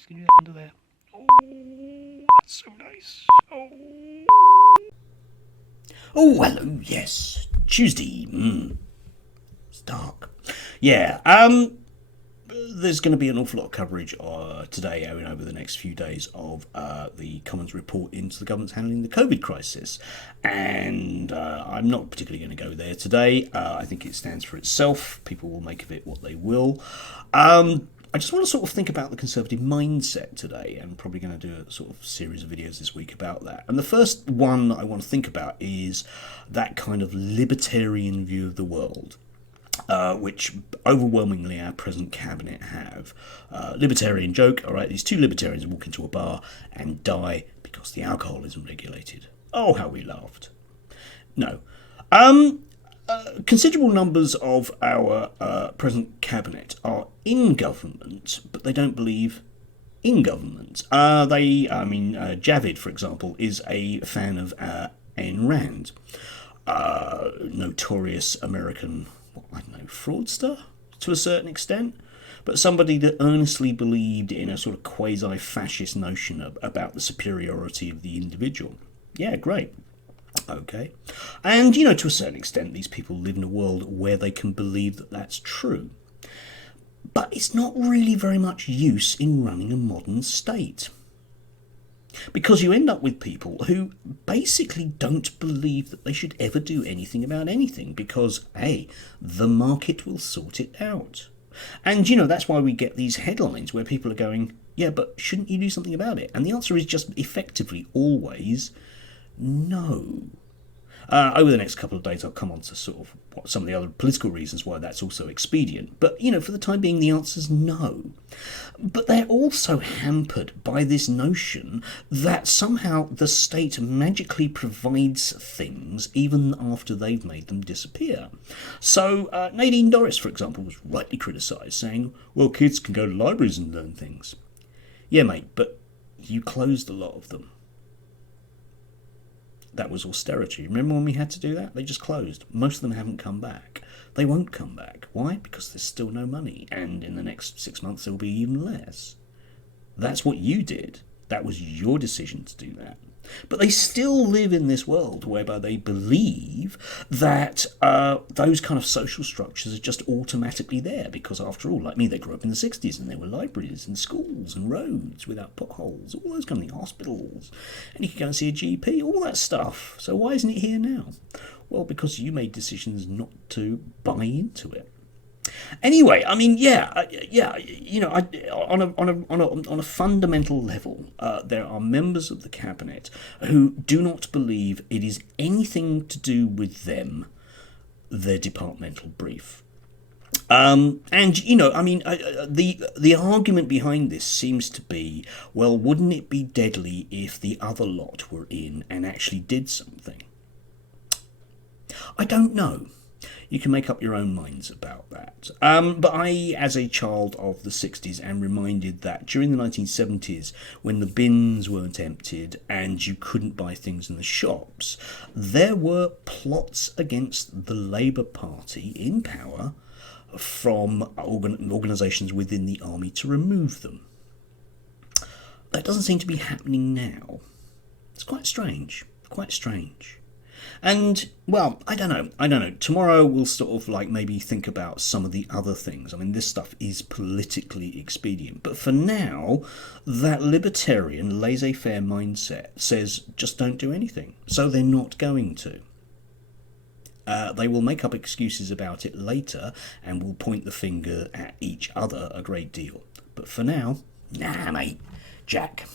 nice. Can you get under there? Oh, that's so nice. Oh, hello. Yes, Tuesday. It's dark. Yeah. There's going to be an awful lot of coverage today and over the next few days of the Commons report into the government's handling the COVID crisis. And I'm not particularly going to go there today. I think it stands for itself. People will make of it what they will. I just want to sort of think about the Conservative mindset today, and probably going to do a sort of series of videos this week about that. And the first one that I want to think about is that kind of libertarian view of the world. Which overwhelmingly our present cabinet have. Libertarian joke, all right, these two libertarians walk into a bar and die because the alcohol isn't regulated. Oh, how we laughed. No. Considerable numbers of our present cabinet are in government, but they don't believe in government. Javid, for example, is a fan of Ayn Rand, notorious American fraudster to a certain extent, but somebody that earnestly believed in a sort of quasi-fascist notion about the superiority of the individual. Yeah, great. Okay. And, to a certain extent, these people live in a world where they can believe that that's true. But it's not really very much use in running a modern state. Because you end up with people who basically don't believe that they should ever do anything about anything because, hey, the market will sort it out. And, that's why we get these headlines where people are going, yeah, but shouldn't you do something about it? And the answer is just effectively always no. Over the next couple of days, I'll come on to sort of some of the other political reasons why that's also expedient. But, for the time being, the answer's no. But they're also hampered by this notion that somehow the state magically provides things even after they've made them disappear. So Nadine Dorris, for example, was rightly criticised, saying, well, kids can go to libraries and learn things. Yeah, mate, but you closed a lot of them. That was austerity. Remember when we had to do that? They just closed. Most of them haven't come back. They won't come back. Why? Because there's still no money. And in the next 6 months, there will be even less. That's what you did. That was your decision to do that. But they still live in this world whereby they believe that those kind of social structures are just automatically there because, after all, like me, they grew up in the 60s and there were libraries and schools and roads without potholes, all those kind of hospitals, and you could go and see a GP, all that stuff. So why isn't it here now? Well, because you made decisions not to buy into it. Anyway, on a fundamental level, there are members of the cabinet who do not believe it is anything to do with them, their departmental brief. The argument behind this seems to be, well, wouldn't it be deadly if the other lot were in and actually did something? I don't know. You can make up your own minds about that. But I, as a child of the 60s, am reminded that during the 1970s, when the bins weren't emptied and you couldn't buy things in the shops, there were plots against the Labour Party in power from organisations within the army to remove them. That doesn't seem to be happening now. It's quite strange. And, well, I don't know. Tomorrow we'll sort of maybe think about some of the other things. I mean, this stuff is politically expedient. But for now, that libertarian, laissez-faire mindset says just don't do anything. So they're not going to. They will make up excuses about it later and will point the finger at each other a great deal. But for now, nah, mate, Jack.